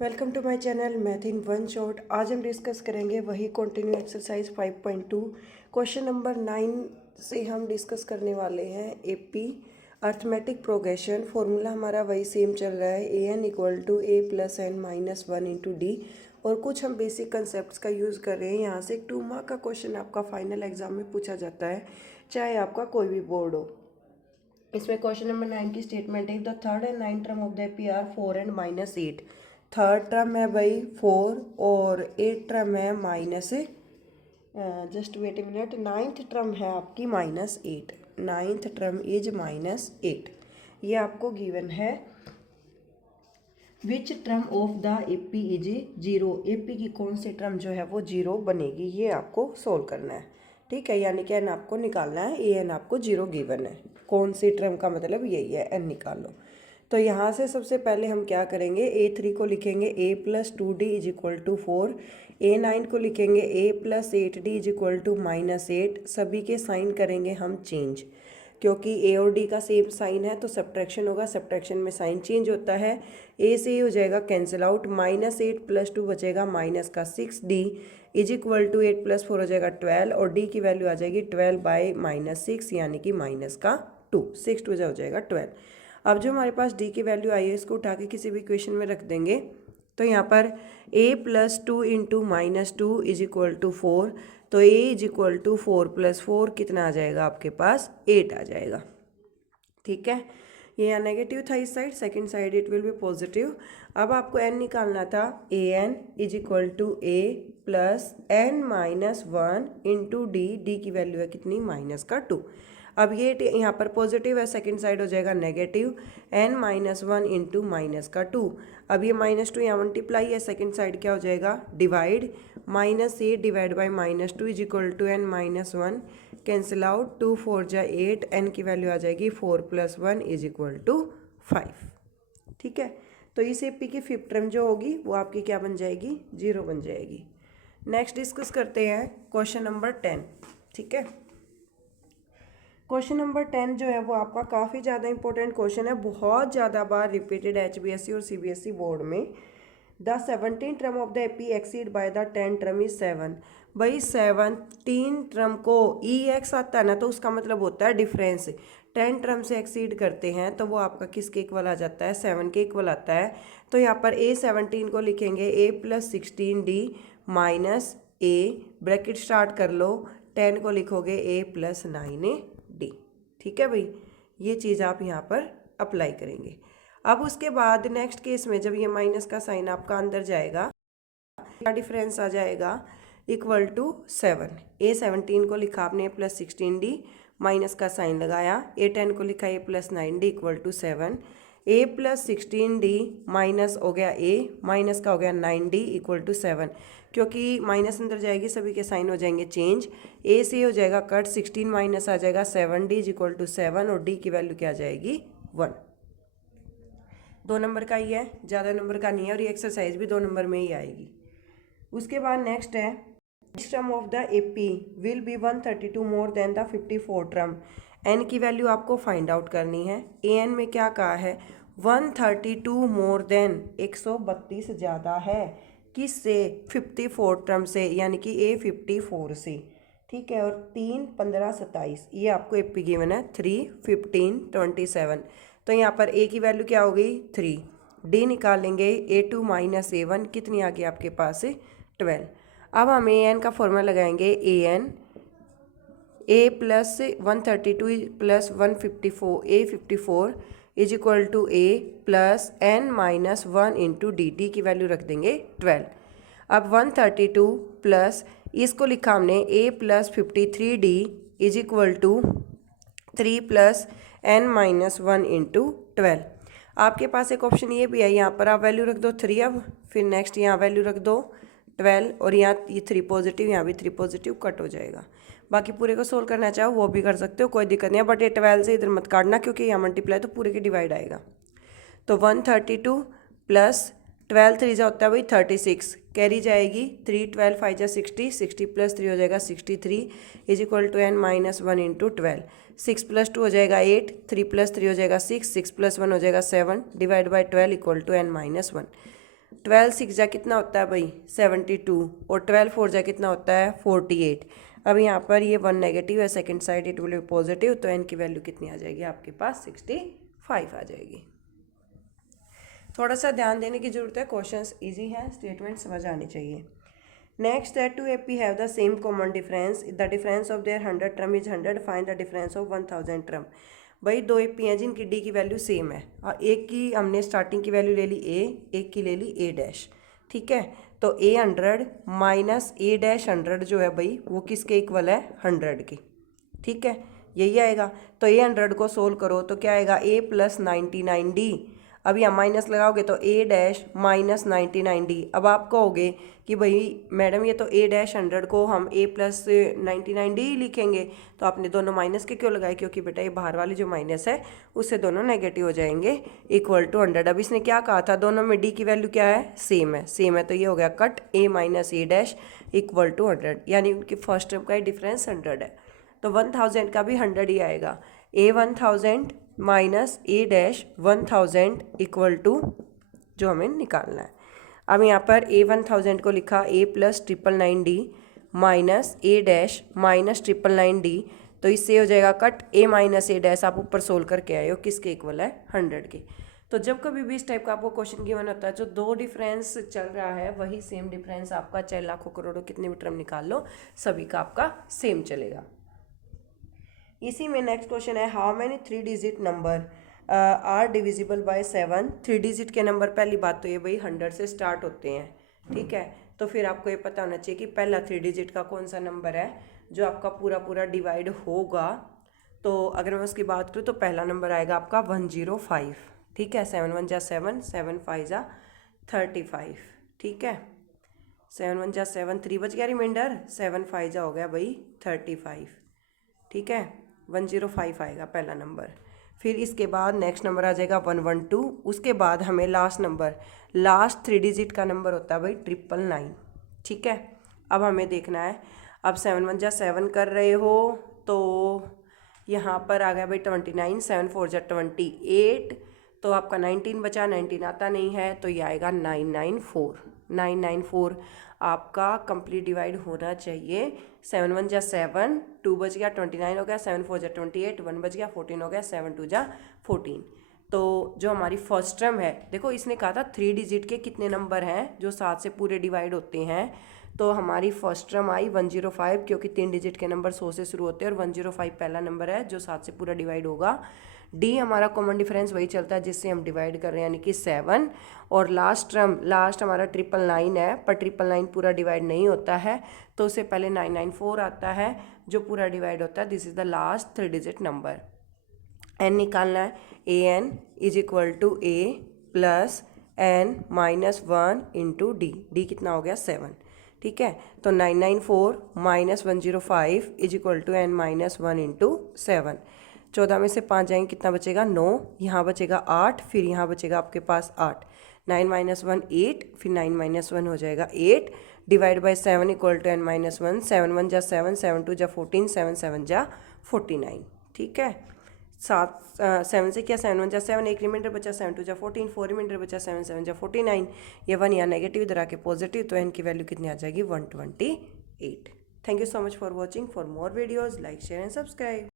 Welcome to my channel math in one shot. आज हम discuss करेंगे वही कंटिन्यू एक्सरसाइज 5.2 क्वेश्चन नंबर 9 से हम डिस्कस करने वाले हैं एपी अर्थमेटिक प्रोग्रेशन। फॉर्मूला हमारा वही सेम चल रहा है an=a+n-1 × d और कुछ हम बेसिक कंसेप्ट्स का यूज़ कर रहे हैं। यहाँ से एक 2 मार्क का क्वेश्चन आपका फाइनल एग्जाम में पूछा जाता है, चाहे आपका कोई भी बोर्ड हो। इसमें क्वेश्चन नंबर 9 की स्टेटमेंट है the third and nine term of the AP are 4 and -8। Third term है भाई 4 और 8 टर्म है minus just wait a minute, ninth term है आपकी -8। नाइन्थ टर्म इज -8, ये आपको गिवन है। Which term of the AP is 0, AP की कौन सी टर्म जो है वो 0 बनेगी, ये आपको सोल्व करना है। ठीक है, यानी कि एन आपको निकालना है, ए एन आपको 0 गिवन है। कौन सी टर्म का मतलब यही है, एन निकालो। तो यहाँ से सबसे पहले हम क्या करेंगे, a3 को लिखेंगे a+2d = 4, a9 को लिखेंगे a+8d = -8। सभी के साइन करेंगे हम चेंज, क्योंकि ए और डी का सेम साइन है तो सब्ट्रैक्शन होगा, सब्ट्रैक्शन में साइन चेंज होता है। ए से हो जाएगा कैंसिल आउट, -8 + 2 बचेगा -6d = 8 + 4 हो जाएगा 12 और डी की वैल्यू आ जाएगी 12/-6 यानी कि -2, 6 2 हो जाएगा 12। अब जो हमारे पास डी की वैल्यू आई है इसको उठा के किसी भी इक्वेशन में रख देंगे। तो यहाँ पर a+2 × -2 = 4, तो a = 4 + 4 कितना आ जाएगा आपके पास, 8 आ जाएगा। ठीक है, ये यहाँ नेगेटिव था इस side, second side it will be positive. अब आपको n निकालना था, an = a + n-1 × d, d की वैल्यू है कितनी, -2। अब ये यहाँ पर पॉजिटिव है, सेकंड साइड हो जाएगा नेगेटिव, n-1 × -2। अब ये -2 यहाँ मल्टीप्लाई है, सेकंड साइड क्या हो जाएगा, डिवाइड, -8 / -2 = n-1, कैंसिल आउट, 2 4 जा 8, n की वैल्यू आ जाएगी 4 + 1 = 5। ठीक है, तो इस एपी की फिफ्थ टर्म जो होगी वो आपकी क्या बन जाएगी, 0 बन जाएगी। नेक्स्ट डिस्कस करते हैं क्वेश्चन नंबर 10। ठीक है, क्वेश्चन नंबर 10 जो है वो आपका काफ़ी ज़्यादा इंपॉर्टेंट क्वेश्चन है, बहुत ज़्यादा बार रिपीटेड HBSE और CBSE बोर्ड में। The 17 term of the AP exceed by the 10 term is 7। भाई 17 टर्म को EX आता है ना, तो उसका मतलब होता है डिफरेंस। 10 टर्म से एक्सीड करते हैं तो वो आपका किसके इक्वल आ जाता है, 7 के इक्वल आता है। तो यहाँ पर A17 को लिखेंगे a+16d - a, ब्रैकेट स्टार्ट कर लो, 10 को लिखोगे a+9d। ठीक है भाई, ये चीज़ आप यहाँ पर अप्लाई करेंगे। अब उसके बाद नेक्स्ट केस में जब ये माइनस का साइन आपका अंदर जाएगा, क्या डिफरेंस आ जाएगा, = 7। A17 को लिखा आपने +16d, माइनस का साइन लगाया, A10 को लिखा a+9d = 7। a+16d माइनस हो गया a, माइनस का हो गया 9d = 7, क्योंकि माइनस अंदर जाएगी सभी के साइन हो जाएंगे चेंज। a से हो जाएगा कट, 16 माइनस आ जाएगा 7d = 7 और d की वैल्यू क्या आ जाएगी, 1। 2 नंबर का ही है, ज़्यादा नंबर का नहीं है, और ये एक्सरसाइज भी 2 नंबर में ही आएगी। उसके बाद नेक्स्ट है, term of the AP will be 132 more than the 54 term. N की वैल्यू आपको फाइंड आउट करनी है। ए एन में क्या कहा है, 132 मोर देन 132 ज़्यादा है किससे, 54 टर्म से, यानी कि A54 से। ठीक है, और 3 15 27 ये आपको एपी गिवन है, 3 15 27। तो यहाँ पर ए की वैल्यू क्या हो गई, 3। डी निकालेंगे, A2 - A1 कितनी आ गई आपके पास, 12। अब हम ए एन का फॉर्मूला लगाएंगे, an a + 132 + 154 A54 = a + n-1 × d, d की वैल्यू रख देंगे 12। अब 132 प्लस इसको लिखा हमने a + 53d = 3 + n-1 × 12। आपके पास एक ऑप्शन ये भी है, यहाँ पर आप वैल्यू रख दो 3, अब फिर नेक्स्ट यहाँ वैल्यू रख दो 12 और यहाँ ये 3 पॉजिटिव, यहाँ भी 3 पॉजिटिव, कट हो जाएगा। बाकी पूरे को सोल्व करना चाहो वो भी कर सकते हो, कोई दिक्कत नहीं है, बट ये 12 से इधर मत काटना क्योंकि यहाँ मल्टीप्लाई तो पूरे की डिवाइड आएगा। तो 132 + 12 3 होता है भाई 36, कैरी जाएगी 3 12 5 जा 60, 60 + 3 हो जाएगा 63 = n-1 × 12। 6 + 2 हो जाएगा 8, 3 + 3 हो जाएगा 6, 6 + 1 हो जाएगा 7, डिवाइड बाई 12 = n-1। 12 6 जा कितना होता है भाई 72 और 12 4 जा कितना होता है 48। अब यहाँ पर ये 1 नेगेटिव है, second side it will be positive, तो n की वैल्यू कितनी आ जाएगी आपके पास 65 आ जाएगी। थोड़ा सा ध्यान देने की जरूरत है, क्वेश्चंस इजी है, स्टेटमेंट समझ आनी चाहिए। Next that 2 AP have the same common difference, the difference of their 100 term is 100, find the difference of 1000 term. भाई 2 AP हैं जिनकी D की वैल्यू सेम है और एक की हमने स्टार्टिंग की वैल्यू ले ली A, एक की ले ली A डैश, ठीक है। तो A 100 माइनस A डैश 100 जो है भाई वो किसके इक्वल है 100 के, ठीक है, यही आएगा। तो A 100 को सोल्व करो तो क्या आएगा A प्लस 99D। अब यहाँ माइनस लगाओगे तो A डैश माइनस 99D। अब आप कहोगे कि भाई मैडम ये तो A डैश 100 को हम A प्लस 99D लिखेंगे, तो आपने दोनों माइनस के क्यों लगाए? क्योंकि बेटा ये बाहर वाली जो माइनस है उससे दोनों नेगेटिव हो जाएंगे, इक्वल टू 100। अब इसने क्या कहा था, दोनों में D की वैल्यू क्या है, सेम है, सेम है, तो ये हो गया cut A minus A dash equal to 100, यानी उनकी फर्स्ट टर्म का ही डिफरेंस 100 है। तो 1000 का भी 100 ही आएगा। A 1000 minus A dash 1000 equal to जो हमें निकालना है। अब यहाँ पर A 1000 को लिखा A plus 999D minus A dash minus 999D, तो इससे हो जाएगा cut A minus A dash, आप ऊपर सोल्व करके आए हो किसके इक्वल है 100 के। तो जब कभी भी इस टाइप का आपको क्वेश्चन गिवन होता है जो दो डिफरेंस चल रहा है वही सेम डिफरेंस आपका चाहे लाखों करोड़ों कितने भी टर्म निकाल लो सभी का आपका सेम चलेगा। इसी में नेक्स्ट क्वेश्चन है, how many 3 digit number are divisible by 7। 3 digit के नंबर, पहली बात तो ये भाई 100 से स्टार्ट होते हैं, ठीक है। तो फिर आपको ये पता होना चाहिए कि पहला 3 डिजिट का कौन सा नंबर है जो आपका पूरा पूरा डिवाइड होगा। तो अगर मैं उसकी बात करूँ तो पहला नंबर आएगा आपका 105, ठीक है। 7 1 जा 7, 7 5 जा 35, ठीक है। 7 1 जा 7, 3 बच गया रिमाइंडर, 7 5 जा हो गया भाई 35, ठीक है। 105 आएगा पहला नंबर। फिर इसके बाद नेक्स्ट नंबर आ जाएगा 112। उसके बाद हमें लास्ट नंबर, लास्ट 3 डिजिट का नंबर होता है भाई 999, ठीक है। अब हमें देखना है, अब 7 1 जा 7 कर रहे हो तो यहाँ पर आ गया भाई 29, 7 4 जा 28, तो आपका 19 बचा, 19 आता नहीं है तो ये आएगा 994। 994 आपका कंप्लीट डिवाइड होना चाहिए। 7 1 जा 7, 2 बच गया, 29 हो गया, 7 4 जा 28, 1 बच गया, 14 हो गया, 7 2 जा 14। तो जो हमारी फर्स्ट टर्म है, देखो इसने कहा था 3 डिजिट के कितने नंबर हैं जो 7 से पूरे डिवाइड होते हैं, तो हमारी फर्स्ट टर्म आई 105, क्योंकि 3 डिजिट के नंबर 100 से शुरू होते हैं और 105 पहला नंबर है जो 7 से पूरा डिवाइड होगा। डी हमारा कॉमन डिफरेंस वही चलता है जिससे हम डिवाइड कर रहे हैं, यानी कि 7। और लास्ट टर्म, लास्ट हमारा 999 है, पर 999 पूरा डिवाइड नहीं होता है तो उससे पहले 994 आता है जो पूरा डिवाइड होता है। This is the last 3 digit number. N निकालना है, a n is equal to a plus n minus 1 into d. D कितना हो गया 7, ठीक है। तो 994 minus 105 is equal to n minus 1 into 7। 14 में से 5 जाएंगे, कितना बचेगा 9, यहाँ बचेगा 8, फिर यहाँ बचेगा आपके पास 8, 9 माइनस 1 8, फिर 9 माइनस 1 हो जाएगा 8, divide by 7 equal to n minus 1। 7 1 जा 7, 7 2 जा 14, 7 7 जा 49, ठीक है। 7 से क्या, 7 1 जा 7, एक रिमाइंडर बचा, 7 2 जा 14, 4 रिमाइंडर बचा, 7 7 जा 49। ये 1 यहाँ नेगेटिव इधर आके पॉजिटिव, तो एन की वैल्यू कितनी आ जाएगी 128। Thank you so much for watching. For more videos like share and subscribe.